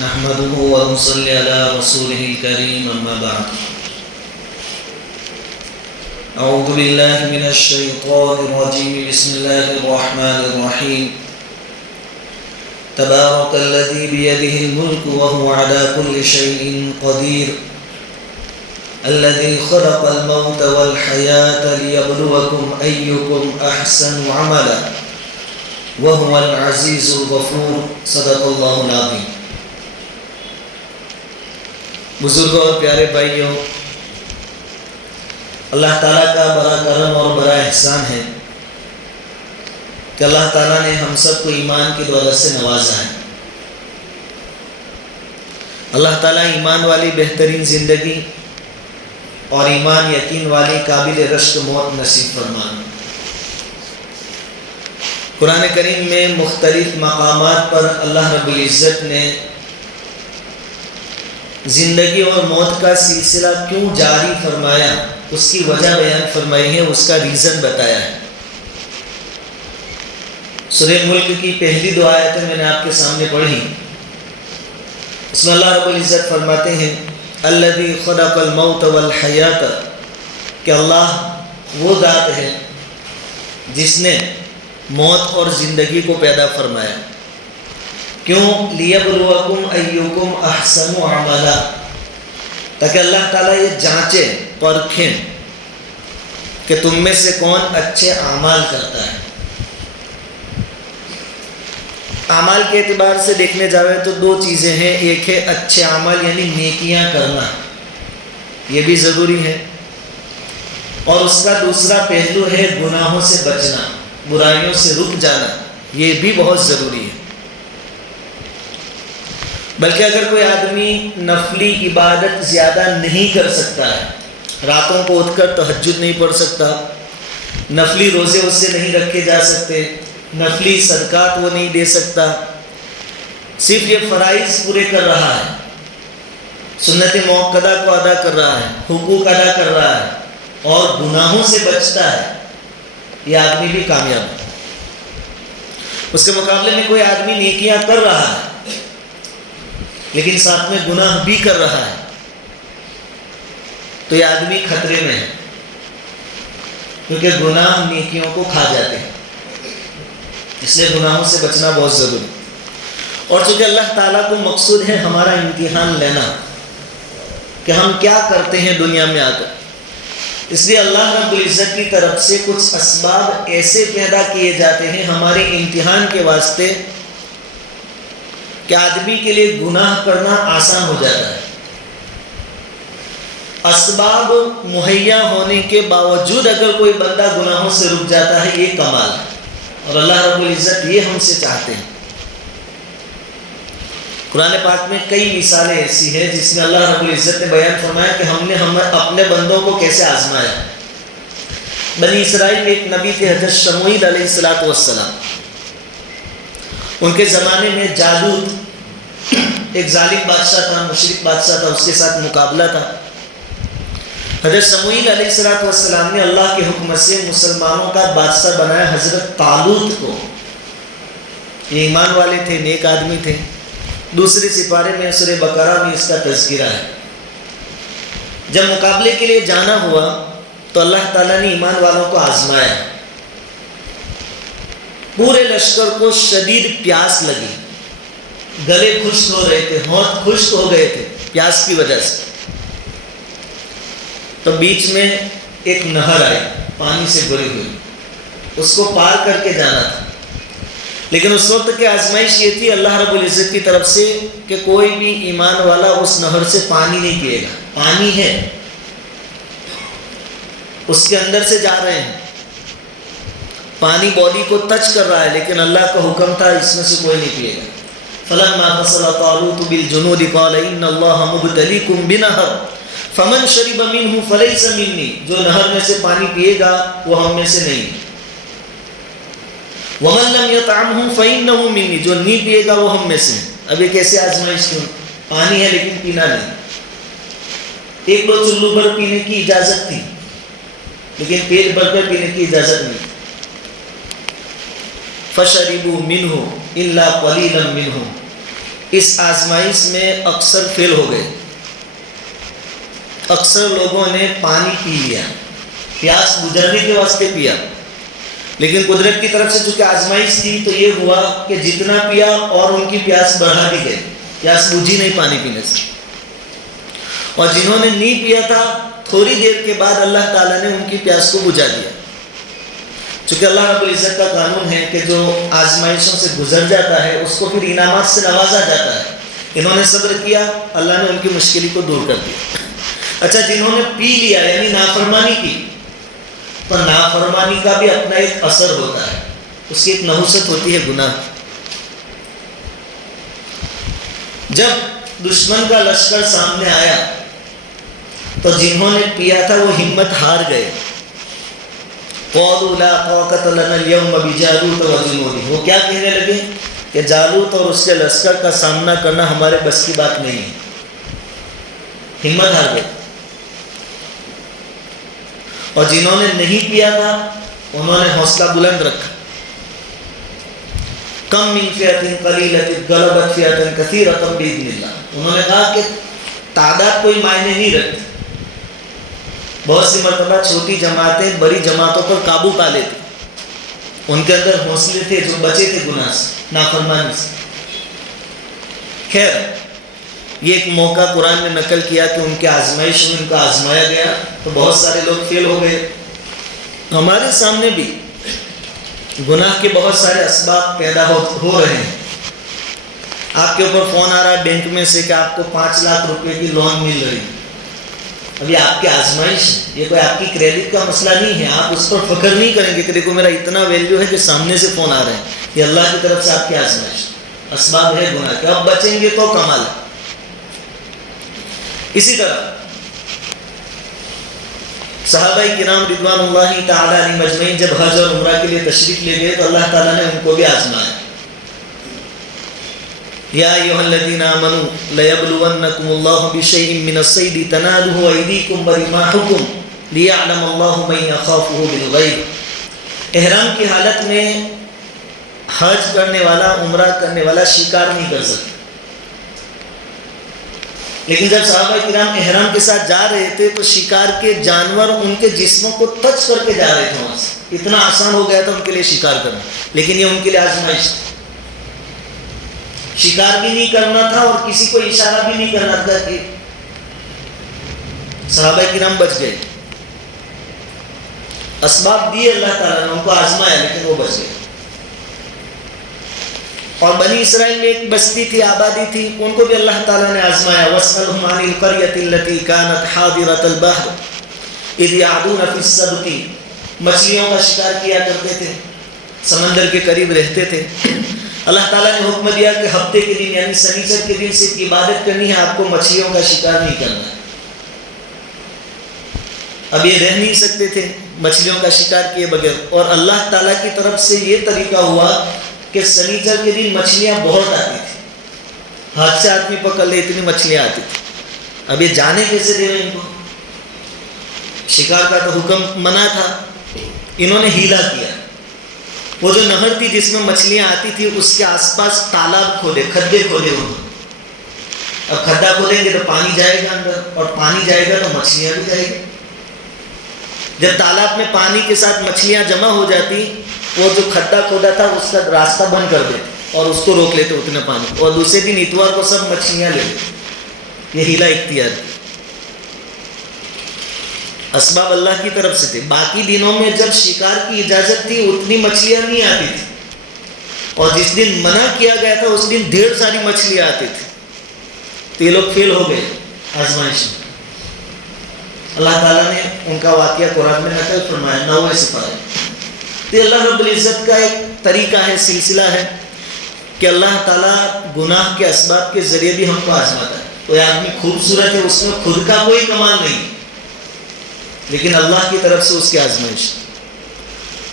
نحمده ونصلي على رسوله الكريم أما بعد أعوذ بالله من الشيطان الرجيم بسم الله الرحمن الرحيم تبارك الذي بيده الملك وهو على كل شيء قدير الذي خلق الموت والحياة ليبلوكم أيكم أحسن عملا وهو العزيز الغفور صدق الله العظيم. بزرگوں اور پیارے بھائیوں، اللہ تعالیٰ کا بڑا کرم اور بڑا احسان ہے کہ اللہ تعالیٰ نے ہم سب کو ایمان کی دولت سے نوازا ہے. اللہ تعالیٰ ایمان والی بہترین زندگی اور ایمان یقین والی قابل رشک موت نصیب فرمائے. قرآن کریم میں مختلف مقامات پر اللہ رب العزت نے زندگی اور موت کا سلسلہ کیوں جاری فرمایا اس کی وجہ بیان فرمائی ہے، اس کا ریزن بتایا ہے. سورہ ملک کی پہلی دو آیتیں میں نے آپ کے سامنے پڑھی. اس میں اللہ رب العزت فرماتے ہیں الذی خلق الموت والحیات، کہ اللہ وہ ذات ہے جس نے موت اور زندگی کو پیدا فرمایا. کیوں؟ لیبلوکم ایکم احسن عملا، تاکہ اللہ تعالیٰ یہ جانچے پرکھیں کہ تم میں سے کون اچھے اعمال کرتا ہے. اعمال کے اعتبار سے دیکھنے جاوے تو دو چیزیں ہیں، ایک ہے اچھے اعمال یعنی نیکیاں کرنا، یہ بھی ضروری ہے، اور اس کا دوسرا پہلو ہے گناہوں سے بچنا، برائیوں سے رک جانا، یہ بھی بہت ضروری ہے. بلکہ اگر کوئی آدمی نفلی عبادت زیادہ نہیں کر سکتا ہے، راتوں کو اٹھ کر تہجد نہیں پڑھ سکتا، نفلی روزے اس سے نہیں رکھے جا سکتے، نفلی صدقات وہ نہیں دے سکتا، صرف یہ فرائض پورے کر رہا ہے، سنت موقدہ کو ادا کر رہا ہے، حقوق ادا کر رہا ہے اور گناہوں سے بچتا ہے، یہ آدمی بھی کامیاب ہے. اس کے مقابلے میں کوئی آدمی نیکیاں کر رہا ہے لیکن ساتھ میں گناہ بھی کر رہا ہے تو یہ آدمی خطرے میں ہے، کیونکہ گناہ نیکیوں کو کھا جاتے ہیں. اس لیے گناہوں سے بچنا بہت ضروری. اور چونکہ اللہ تعالیٰ کو مقصود ہے ہمارا امتحان لینا کہ ہم کیا کرتے ہیں دنیا میں آ کر، اس لیے اللہ رب العزت کی طرف سے کچھ اسباب ایسے پیدا کیے جاتے ہیں ہمارے امتحان کے واسطے کہ آدمی کے لیے گناہ کرنا آسان ہو جاتا ہے. اسباب مہیا ہونے کے باوجود اگر کوئی بندہ گناہوں سے رک جاتا ہے، یہ کمال ہے، اور اللہ رب العزت یہ ہم سے چاہتے ہیں. قرآن پاک میں کئی مثالیں ایسی ہیں جس میں اللہ رب العزت نے بیان فرمایا کہ ہم نے اپنے بندوں کو کیسے آزمایا. بنی اسرائیل میں ایک نبی تھے حضرت شموئیل علیہ السلام. ان کے زمانے میں جالوت ایک ظالم بادشاہ تھا، مشرک بادشاہ تھا، اس کے ساتھ مقابلہ تھا. حضرت شموئیل علیہ السلام نے اللہ کے حکم سے مسلمانوں کا بادشاہ بنایا حضرت طالوت کو. یہ ایمان والے تھے، نیک آدمی تھے. دوسرے سپارے میں سورہ بقرہ میں اس کا تذکرہ ہے. جب مقابلے کے لیے جانا ہوا تو اللہ تعالیٰ نے ایمان والوں کو آزمایا. پورے لشکر کو شدید پیاس لگی، گلے خشک ہو رہے تھے، ہونٹ خشک ہو گئے تھے پیاس کی وجہ سے. تو بیچ میں ایک نہر آئی، پانی سے بھری ہوئی، اس کو پار کر کے جانا تھا. لیکن اس وقت کی آزمائش یہ تھی اللہ رب العزت کی طرف سے کہ کوئی بھی ایمان والا اس نہر سے پانی نہیں پیے گا. پانی ہے، اس کے اندر سے جا رہے ہیں، پانی باڈی کو ٹچ کر رہا ہے، لیکن اللہ کا حکم تھا اس میں سے کوئی نہیں پیے گا. فلما فصل طالوت بالجنود قال ان اللہ مبتلیکم بنہر فمن شرب منہ فلیس منی، جو نہر میں سے پانی پیے گا وہ ہم میں سے نہیں. ومن لم یطعمہ فانہ منی، جو نہیں پیے گا وہ ہم میں سے. اب یہ کیسے آزمائش کیوں؟ پانی ہے لیکن پینا نہیں. ایک دو چلو بھر پینے کی اجازت تھی لیکن پیٹ بھر کر پینے کی اجازت نہیں. فشربوا منه الا قليلا منهم، اس آزمائش میں اکثر فیل ہو گئے. اکثر لوگوں نے پانی پی لیا، پیاس گزرنے کے واسطے پیا، لیکن قدرت کی طرف سے چونکہ آزمائش تھی تو یہ ہوا کہ جتنا پیا اور ان کی پیاس بڑھا دی گئی، پیاس بجھی نہیں پانی پینے سے. اور جنہوں نے نہیں پیا تھا تھوڑی دیر کے بعد اللہ تعالیٰ نے ان کی پیاس کو بجھا دیا. چونکہ اللہ رب العزت کا قانون ہے کہ جو آزمائشوں سے گزر جاتا ہے اس کو پھر انعامات سے نوازا جاتا ہے. انہوں نے صبر کیا، اللہ نے ان کی مشکل کو دور کر دیا. اچھا، جنہوں نے پی لیا یعنی نافرمانی کی، تو نافرمانی کا بھی اپنا ایک اثر ہوتا ہے، اس کی ایک نحوست ہوتی ہے گناہ. جب دشمن کا لشکر سامنے آیا تو جنہوں نے پیا تھا وہ ہمت ہار گئے. قَالُوا لَا طَاقَةَ لَنَا الْيَوْمَ بِجَالُوتَ وَجُنُودِهِ، وہ کیا کہنے لگے کہ جالوت اور اس کے لشکر کا سامنا کرنا ہمارے بس کی بات نہیں ہے. ہمت ہار گئے. اور جنہوں نے نہیں پیا تھا انہوں نے حوصلہ بلند رکھا. کم من فئۃ قلیلۃ غلبت فئۃ کثیرۃ باذن اللہ. انہوں نے کہا کہ تعداد کوئی معنی نہیں رکھتی. بہت سی مرتبہ چھوٹی جماعتیں بڑی جماعتوں پر قابو پا لیتی. ان کے اندر حوصلے تھے جو بچے تھے گناہ سے، نافرمانی سے. خیر، یہ ایک موقع قرآن نے نقل کیا کہ ان کے آزمائش میں ان کو آزمایا گیا تو بہت سارے لوگ فیل ہو گئے. ہمارے سامنے بھی گناہ کے بہت سارے اسباب پیدا ہو رہے ہیں. آپ کے اوپر فون آ رہا ہے بینک میں سے کہ آپ کو 5 لاکھ روپے کی لون مل رہی ہے. ابھی آپ کی آزمائش ہے، یہ کوئی آپ کی کریڈٹ کا مسئلہ نہیں ہے. آپ اس پر فخر نہیں کریں گے کہ دیکھو میرا اتنا ویلیو ہے کہ سامنے سے فون آ رہے ہیں. یہ اللہ کی طرف سے آپ کی آزمائش، اسباب ہے گناہ کے. اب بچیں گے تو کمال ہے. اسی طرح صحابہ کرام رضوان اللہ تعالی علیہ مجمعین جب حج اور عمرہ کے لیے تشریف لے گئے تو اللہ تعالیٰ نے ان کو بھی آزمایا. یا ایھا الذین آمنوا لیبلونکم اللہ بشیء من الصید تنالہ ایدیکم ورماحکم لیعلم اللہ من یخافہ بالغیب. احرام کی حالت میں حج کرنے والا، عمرہ کرنے والا شکار نہیں کر سکتا. لیکن جب صحابہ کرام احرام کے ساتھ جا رہے تھے تو شکار کے جانور ان کے جسموں کو ٹچ کر کے جا رہے تھے وہاں سے. اتنا آسان ہو گیا تھا ان کے لیے شکار کرنا. لیکن یہ ان کے لیے آزمائش تھی. شکار بھی نہیں کرنا تھا اور کسی کو اشارہ بھی نہیں کرنا تھا کہ صحابہ کرام بچ گئے. اسباب دیے اللہ تعالیٰ نے، ان کو آزمایا لیکن وہ بچ گئے. اور بنی اسرائیل میں ایک بستی تھی، آبادی تھی، ان کو بھی اللہ تعالیٰ نے آزمایا. وَاسْأَلْهُمْ عَنِ الْقَرْيَةِ الَّتِي كَانَتْ حَاضِرَةَ الْبَحْرِ إِذْ يَعْدُونَ فِي السَّبْتِ. مچھلیوں کا شکار کیا کرتے تھے، سمندر کے قریب رہتے تھے. اللہ تعالیٰ نے حکم دیا کہ ہفتے کے دن یعنی سنیچر کے دن صرف عبادت کرنی ہے، آپ کو مچھلیوں کا شکار نہیں کرنا ہے. اب یہ رہ نہیں سکتے تھے مچھلیوں کا شکار کیے بغیر. اور اللہ تعالیٰ کی طرف سے یہ طریقہ ہوا کہ سنیچر کے دن مچھلیاں بہت آتی تھی، ہاتھ سے آدمی پکڑ لے اتنی مچھلیاں آتی تھی. اب یہ جانے کیسے دے رہے ان کو؟ شکار کا تو حکم منع تھا. انہوں نے ہیلا کیا. وہ جو نہر تھی جس میں مچھلیاں آتی تھی اس کے آس پاس تالاب کھودے، کھڈے کھودے انہوں نے. اب کھڈا کھودیں گے تو پانی جائے گا اندر، اور پانی جائے گا تو مچھلیاں بھی جائے گی. جب تالاب میں پانی کے ساتھ مچھلیاں جمع ہو جاتی، وہ جو کھڈا کھودا تھا اس کا راستہ بند کر دیتے اور اس کو روک لیتے اتنے پانی، اور دوسرے دن اتوار کو سب مچھلیاں لے لیتے. یہ ہیلا اختیار. اسباب اللہ کی طرف سے تھے. باقی دنوں میں جب شکار کی اجازت تھی اتنی مچھلیاں نہیں آتی تھی، اور جس دن منع کیا گیا تھا اس دن ڈھیر ساری مچھلیاں آتی تھی. تو یہ لوگ فیل ہو گئے آزمائش میں. اللہ تعالیٰ نے ان کا واقعہ قرآن میں نقل فرمایا 9ویں سپارے. تو اللہ رب العزت کا ایک طریقہ ہے، سلسلہ ہے کہ اللہ تعالیٰ گناہ کے اسباب کے ذریعے بھی ہم کو آزماتا ہے. کوئی آدمی خوبصورت ہے، اس میں خود کا کوئی کمال نہیں، لیکن اللہ کی طرف سے اس کی آزمائش.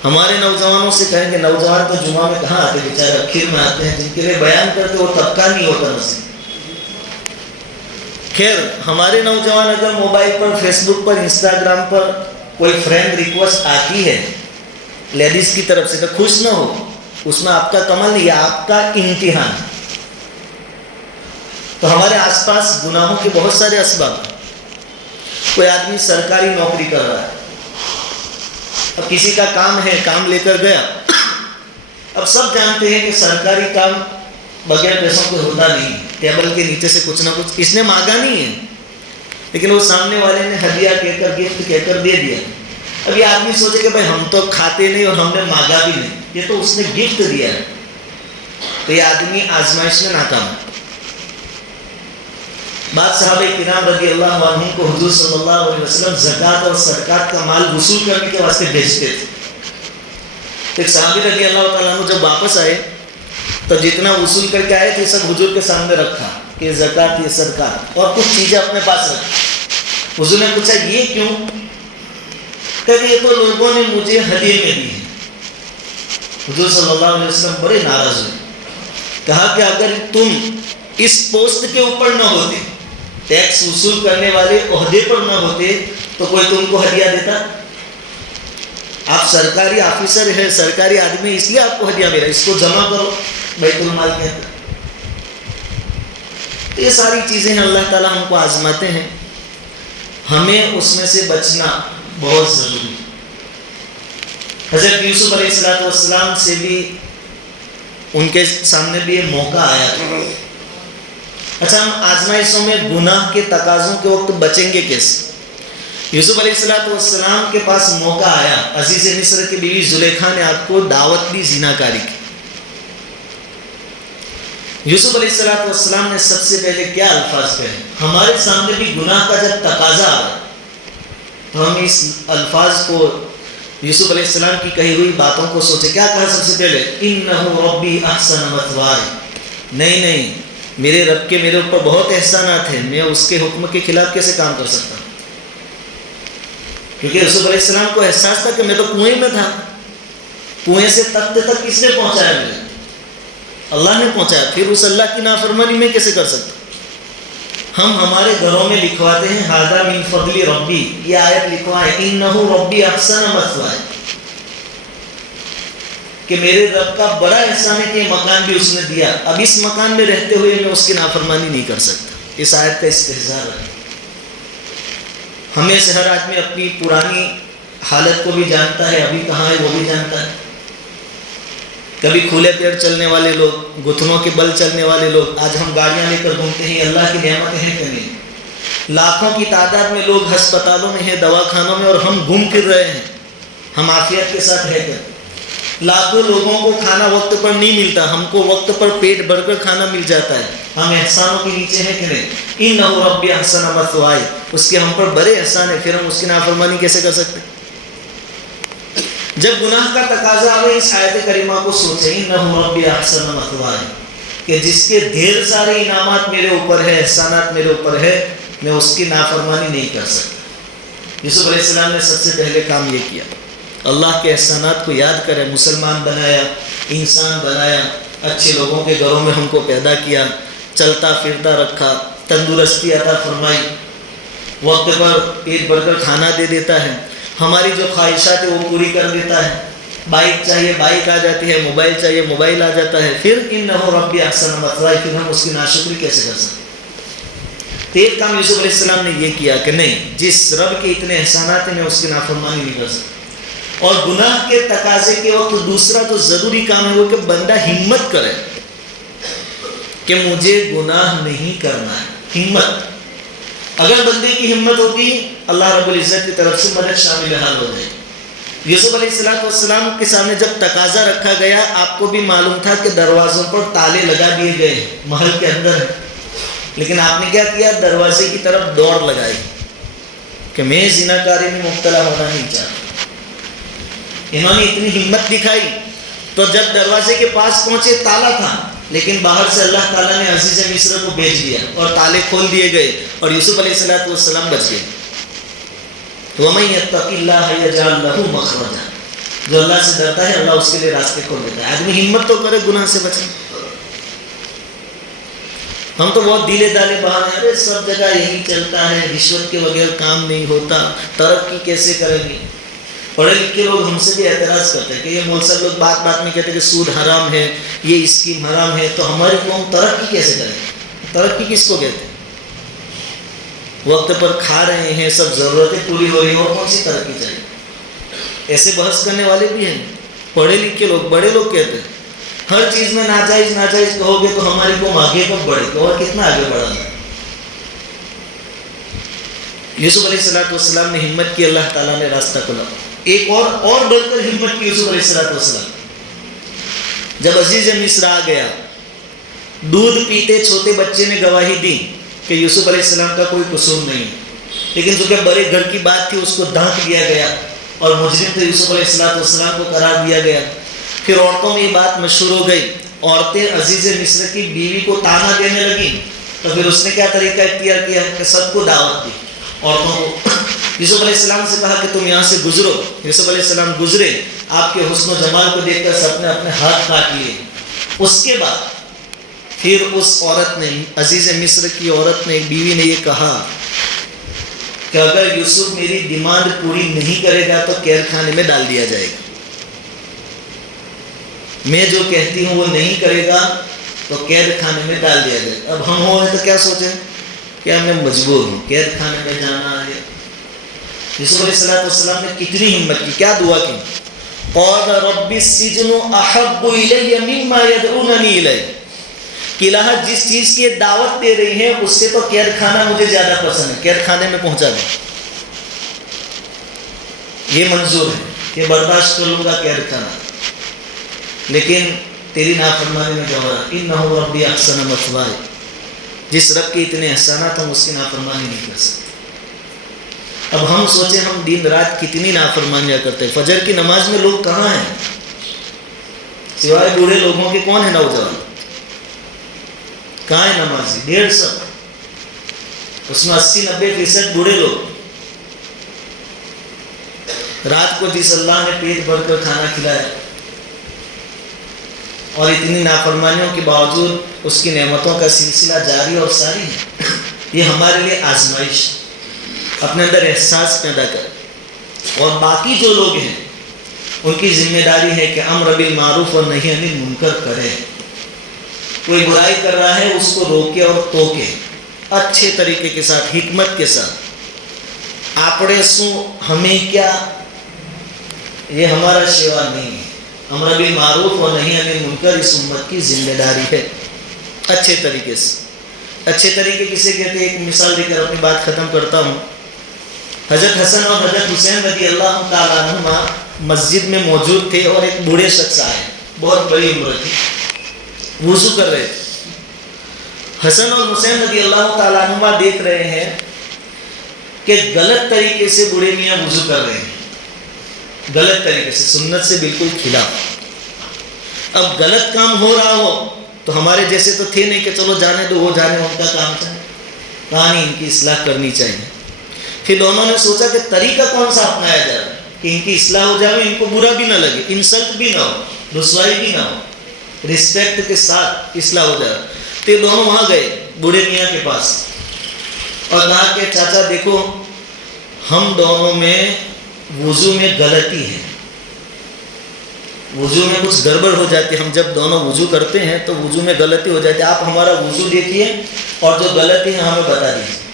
ہمارے نوجوانوں سے کہیں کہ نوجوان تو جمعہ میں کہاں آتے بیچارے، اخیر میں آتے ہیں. جن کے لیے بیان کرتے وہ طبقہ نہیں ہوتا نصیب. خیر، ہمارے نوجوان اگر موبائل پر، فیس بک پر، انسٹاگرام پر کوئی فرینڈ ریکویسٹ آتی ہے لیڈیز کی طرف سے تو خوش نہ ہو. اس میں آپ کا کمال نہیں ہے، آپ کا امتحان. تو ہمارے آس پاس گناہوں کے بہت سارے اسباب ہیں. کوئی آدمی سرکاری نوکری کر رہا ہے, اب کسی کا کام ہے, کام لے کر گیا. اب سب جانتے ہیں کہ سرکاری کام بغیر پیسوں کے ہوتا نہیں, ٹیبل کے نیچے سے کچھ نہ کچھ اس نے مانگا نہیں ہے, لیکن وہ سامنے والے نے ہدیہ کہہ کر, گفٹ کہہ کر دے دیا. اب یہ آدمی سوچے کہ بھائی ہم تو کھاتے نہیں اور ہم نے مانگا بھی نہیں, یہ تو اس نے گفٹ دیا ہے. تو یہ آدمی آزمائش میں ناکام ہے. بعض صحابہ کرام رضی اللہ عنہم کو حضور صلی اللہ علیہ وسلم زکوٰۃ اور صدقات کا مال وصول کرنے کے واسطے بھیجتے تھے. ایک صحابی رضی اللہ تعالیٰ عنہ جب واپس آئے تو جتنا وصول کر کے آئے تھے سب حضور کے سامنے رکھا کہ زکوٰۃ, یہ صدقات, اور کچھ چیزیں اپنے پاس رکھی. حضور نے پوچھا یہ کیوں؟ کہ یہ تو لوگوں نے مجھے ہدیے میں دی ہے. حضور صلی اللہ علیہ وسلم بڑے ناراض ہوئے, کہا کہ اگر تم اس پوسٹ کے اوپر نہ ہوتے, ٹیکس وصول کرنے والے عہدے پر نہ ہوتے, تو کوئی تم کو ہدیہ دیتا؟ آپ سرکاری آفیسر ہیں, سرکاری آدمی, اس لیے آپ کو ہدیہ ملا, اس کو جمع کرو, بیت المال کے اندر. تو یہ ساری چیزیں ہیں, اللہ تعالیٰ ہم کو آزماتے ہیں, ہمیں اس میں سے بچنا بہت ضروری ہے. حضرت یوسف علیہ السلام سے بھی ان کے سامنے بھی یہ موقع آیا تھا. اچھا, ہم آزمائشوں میں گناہ کے تقاضوں کے وقت بچیں گے کیسے؟ یوسف علیہ السلام کے پاس موقع آیا, عزیز مصر کی بیوی زلیخا نے آپ کو دعوت دی زنا کاری کی. یوسف علیہ السلام نے سب سے پہلے کیا الفاظ کہے؟ ہمارے سامنے بھی گناہ کا جب تقاضا آ رہا تو ہم اس الفاظ کو, یوسف علیہ السلام کی کہی ہوئی باتوں کو سوچے. کیا کہا سب سے پہلے؟ انہ ربی احسن مثوایا. نہیں, میرے رب کے میرے اوپر بہت احسانات ہیں, میں اس کے حکم کے خلاف کیسے کام کر سکتا ہوں؟ کیونکہ یوسف علیہ السلام کو احساس تھا کہ میں تو کنویں میں تھا, کنویں سے تخت تک کس نے پہنچایا؟ مجھے اللہ نے پہنچایا. پھر اس اللہ کی نافرمانی میں کیسے کر سکتا؟ ہم ہمارے گھروں میں لکھواتے ہیں ھذا من فضل ربی, یہ آیت لکھوائے انہ ربی احسن مثوایا, کہ میرے رب کا بڑا احسان ہے کہ یہ مکان بھی اس نے دیا, اب اس مکان میں رہتے ہوئے میں اس کی نافرمانی نہیں کر سکتا. اس آیت کا استحضار ہے. ہمیں سے ہر آدمی اپنی پرانی حالت کو بھی جانتا ہے, ابھی کہاں ہے وہ بھی جانتا ہے. کبھی کھلے پیر چلنے والے لوگ, گھٹنوں کے بل چلنے والے لوگ, آج ہم گاڑیاں لے کر گھومتے ہیں, اللہ کی نعمتیں ہیں کہ نہیں؟ لاکھوں کی تعداد میں لوگ ہسپتالوں میں ہیں, دواخانوں میں, اور ہم گھوم پھر رہے ہیں, ہم عافیت کے ساتھ رہ کر. لاکھوں لوگوں کو کھانا وقت پر نہیں ملتا, ہم کو وقت پر پیٹ بھر کر کھانا مل جاتا ہے. ہم احسانوں کے نیچے ہیں کہ نہیں؟ انہ ربی احسن مثوایا, اس کے ہم پر بڑے احسان ہیں, پھر ہم اس کی نافرمانی کیسے کر سکتے؟ جب گناہ کا تقاضا آئے اس آیت کریمہ کو سوچیں, انہ ربی احسن مثوایا, کہ جس کے ڈھیر سارے انعامات میرے اوپر ہے, احسانات میرے اوپر ہے, میں اس کی نافرمانی نہیں کر سکتا. یوسف علیہ السلام نے سب سے پہلے کام یہ کیا, اللہ کے احسانات کو یاد کرے. مسلمان بنایا, انسان بنایا, اچھے لوگوں کے گھروں میں ہم کو پیدا کیا, چلتا پھرتا رکھا, تندرستی عطا فرمائی, وقت پر پیٹ بھر کر کھانا دے دیتا ہے, ہماری جو خواہشات ہیں وہ پوری کر دیتا ہے. بائک چاہیے بائک آ جاتی ہے, موبائل چاہیے موبائل آ جاتا ہے. پھر انہ ربی احسن مثوایا, پھر ہم اس کی ناشکری کیسے کر سکتے؟ تو ایک کام یوسف علیہ السلام نے یہ کیا کہ نہیں, جس رب کے اتنے احسانات ہیں میں اس کی نافرمانی نہیں کر سکتا. اور گناہ کے تقاضے کے وقت دوسرا جو ضروری کام ہے وہ کہ بندہ ہمت کرے کہ مجھے گناہ نہیں کرنا ہے. ہمت, اگر بندے کی ہمت ہوگی اللہ رب العزت کی طرف سے مدد شامل حال ہو جائے. یوسف علیہ السلام کے سامنے جب تقاضا رکھا گیا, آپ کو بھی معلوم تھا کہ دروازوں پر تالے لگا دیے گئے, محل کے اندر, لیکن آپ نے کیا کیا؟ دروازے کی طرف دوڑ لگائی کہ میں زنا کاری میں مبتلا ہونا نہیں چاہتا. انہوں نے اتنی ہمت دکھائی تو جب دروازے کے پاس پہنچے تالا تھا, لیکن باہر سے اللہ تعالیٰ نے عزیز مصر کو بھیج دیا اور تالے کھول دیے گئے اور یوسف علیہ السلام بچ گئے. وَمَن يَتَّقِ اللَّهَ يَجْعَلْ لَهُ مَخْرَجًا, جو اللہ سے ڈرتا ہے اللہ اس کے لیے راستے کھول دیتا ہے. آدمی ہمت تو کرے گناہ سے بچنے. ہم تو بہت دیلے دالے بہانے, ارے سب جگہ یہی چلتا ہے, رشوت کے بغیر کام نہیں ہوتا, ترقی کیسے کریں گے. پڑھے لکھے لوگ ہم سے بھی اعتراض کرتے ہیں کہ یہ مول صاحب لوگ بات بات میں کہتے ہیں کہ سود حرام ہے, یہ اسکیم حرام ہے, تو ہماری قوم ترقی کیسے کرے؟ ترقی کس کو کہتے ہیں؟ وقت پر کھا رہے ہیں، سب ضرورتیں پوری ہو رہی ہیں، اور کون سی ترقی چاہیے؟ ایسے بحث کرنے والے بھی ہیں، پڑھے لکھے لوگ، بڑے لوگ کہتے ہیں ہر چیز میں ناجائز ناجائز کہو گے تو ہماری قوم آگے کب بڑھے گی، اور کتنا آگے بڑھا ہے۔ یوسف علیہ السلام نے ہمت کی، اللہ تعالیٰ نے راستہ کھولا۔ ایک اور بڑھ کر ہمت کی یوسف علیہ السلام، جب عزیز مصر آ گیا، دودھ پیتے چھوٹے بچے نے گواہی دی کہ یوسف علیہ السلام کا کوئی قصور نہیں، لیکن چونکہ بڑے گھر کی بات تھی اس کو ڈانٹ دیا گیا اور مجرم تو یوسف علیہ السلام کو قرار دیا گیا۔ پھر عورتوں میں یہ بات مشہور ہو گئی، عورتیں عزیز مصر کی بیوی کو تانا دینے لگیں، تو پھر اس نے کیا طریقہ اختیار کیا کہ سب کو دعوت دی، عورتوں کو۔ یوسف علیہ السلام سے کہا کہ تم یہاں سے گزرو، یوسف علیہ السلام گزرے، آپ کے حسن و جمال کو دیکھ کر سب نے اپنے ہاتھ کاٹ لیے۔ اس کے بعد پھر اس عورت نے، عزیز مصر کی عورت نے، بیوی نے یہ کہا کہ اگر یوسف میری ڈیمانڈ پوری نہیں کرے گا تو قید خانے میں ڈال دیا جائے گا، میں جو کہتی ہوں وہ نہیں کرے گا تو قید خانے میں ڈال دیا جائے گا۔ اب ہم ہوئے تو کیا سوچیں کہ میں مجبور ہوں، قید خانے میں جانا ہے۔ یوسف علیہ السلام نے کتنی ہمت کی، کیا دعا کی، قال رب السجن احب الی مما یدعوننی الیہ، کہ الہ جس چیز کی دعوت دے رہی ہیں اس سے تو قید خانہ مجھے زیادہ پسند ہے، قید خانے میں پہنچا دیں، یہ منظور ہے کہ برداشت کر لوں گا قید خانہ، لیکن تیری نافرمانی میں جو ہو رہا، انہ ربی احسن مثوای، جس رب کے اتنے احسانات ہم اس کی نافرمانی نہیں کر سکتے۔ اب ہم سوچیں ہم دن رات کتنی نافرمانیاں کرتے ہیں۔ فجر کی نماز میں لوگ کہاں ہیں؟ سوائے بوڑھے لوگوں کے کون ہے نوجوان؟ کہاں ہے نمازی؟ 150، اس میں 80-90% بوڑھے لوگ۔ رات کو جس اللہ نے پیٹ بھر کر کھانا کھلایا اور اتنی نافرمانیوں کے باوجود اس کی نعمتوں کا سلسلہ جاری اور ساری ہے، یہ ہمارے لیے آزمائش، اپنے اندر احساس پیدا کر۔ اور باقی جو لوگ ہیں ان کی ذمہ داری ہے کہ امر بالمعروف اور نہی عن المنکر کرے، کوئی برائی کر رہا ہے اس کو روکے اور ٹوکے، اچھے طریقے کے ساتھ، حکمت کے ساتھ۔ آپڑے سو ہمیں کیا، یہ ہمارا شیوا نہیں ہے۔ امر بالمعروف اور نہی عن المنکر اس امت کی ذمہ داری ہے، اچھے طریقے سے۔ اچھے طریقے کسے کہتے ہیں؟ ایک مثال دے کر اپنی بات ختم کرتا ہوں۔ حضرت حسن اور حضرت حسین رضی اللہ تعالیٰ عنہما مسجد میں موجود تھے اور ایک بوڑھے شخص آئے، بہت بڑی عمر تھی، وضو کر رہے تھے۔ حسن اور حسین رضی اللہ تعالیٰ عنہما دیکھ رہے ہیں کہ غلط طریقے سے بوڑھے میاں وضو کر رہے ہیں، غلط طریقے سے، سنت سے بالکل خلاف۔ اب غلط کام ہو رہا ہو تو ہمارے جیسے تو تھے نہیں کہ چلو جانے دو، وہ جانے، ان کا کام چاہے، کہانی ان کی اصلاح کرنی چاہیے۔ پھر دونوں نے سوچا کہ طریقہ کون سا اپنایا جائے کہ ان کی اصلاح ہو جائے، ان کو برا بھی نہ لگے، انسلٹ بھی نہ ہو، رسوائی بھی نہ ہو، رسپیکٹ کے ساتھ اصلاح ہو جائے۔ تو یہ دونوں وہاں گئے بوڑھے میاں کے پاس اور کہا کہ چاچا دیکھو، ہم دونوں میں وضو میں غلطی ہے، وضو میں کچھ گڑبڑ ہو جاتی ہے، ہم جب دونوں وضو کرتے ہیں تو وضو میں غلطی ہو جاتی ہے، آپ ہمارا وضو دیکھیے اور جو غلطی ہے ہمیں بتا دیجیے۔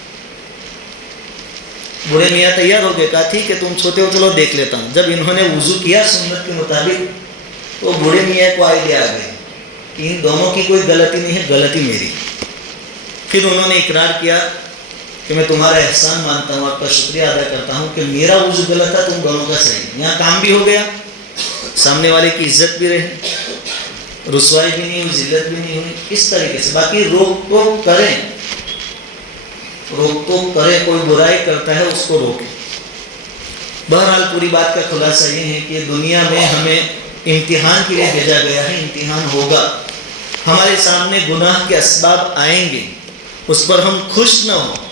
بوڑھے میاں تیار ہو گئے، کہا ٹھیک ہے تم چھوٹے ہو چلو دیکھ لیتا ہوں۔ جب انہوں نے وضو کیا سنت کے مطابق تو بوڑھے میاں کو آئیڈیا آ گئی کہ ان دونوں کی کوئی غلطی نہیں ہے، غلطی میری۔ پھر انہوں نے اقرار کیا کہ میں تمہارا احسان مانتا ہوں، آپ کا شکریہ ادا کرتا ہوں کہ میرا وضو غلط تھا، تم دونوں کا صحیح۔ یہاں کام بھی ہو گیا، سامنے والے کی عزت بھی رہی، رسوائی بھی نہیں ہوئی، ذلت بھی نہیں ہوئی، اس طریقے سے۔ باقی روک ٹوک کریں، روک ٹوک کریں، کوئی برائی کرتا ہے اس کو روکیں۔ بہرحال پوری بات کا خلاصہ یہ ہے کہ دنیا میں ہمیں امتحان کے لیے بھیجا گیا ہے، امتحان ہوگا، ہمارے سامنے گناہ کے اسباب آئیں گے، اس پر ہم خوش نہ ہوں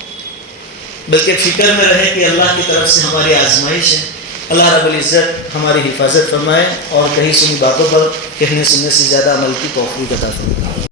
بلکہ فکر میں رہے کہ اللہ کی طرف سے ہماری آزمائش ہے۔ اللہ رب العزت ہماری حفاظت فرمائے اور کہیں سنی باتوں پر کہنے سننے سے زیادہ عمل کی توفیق عطا فرمائے۔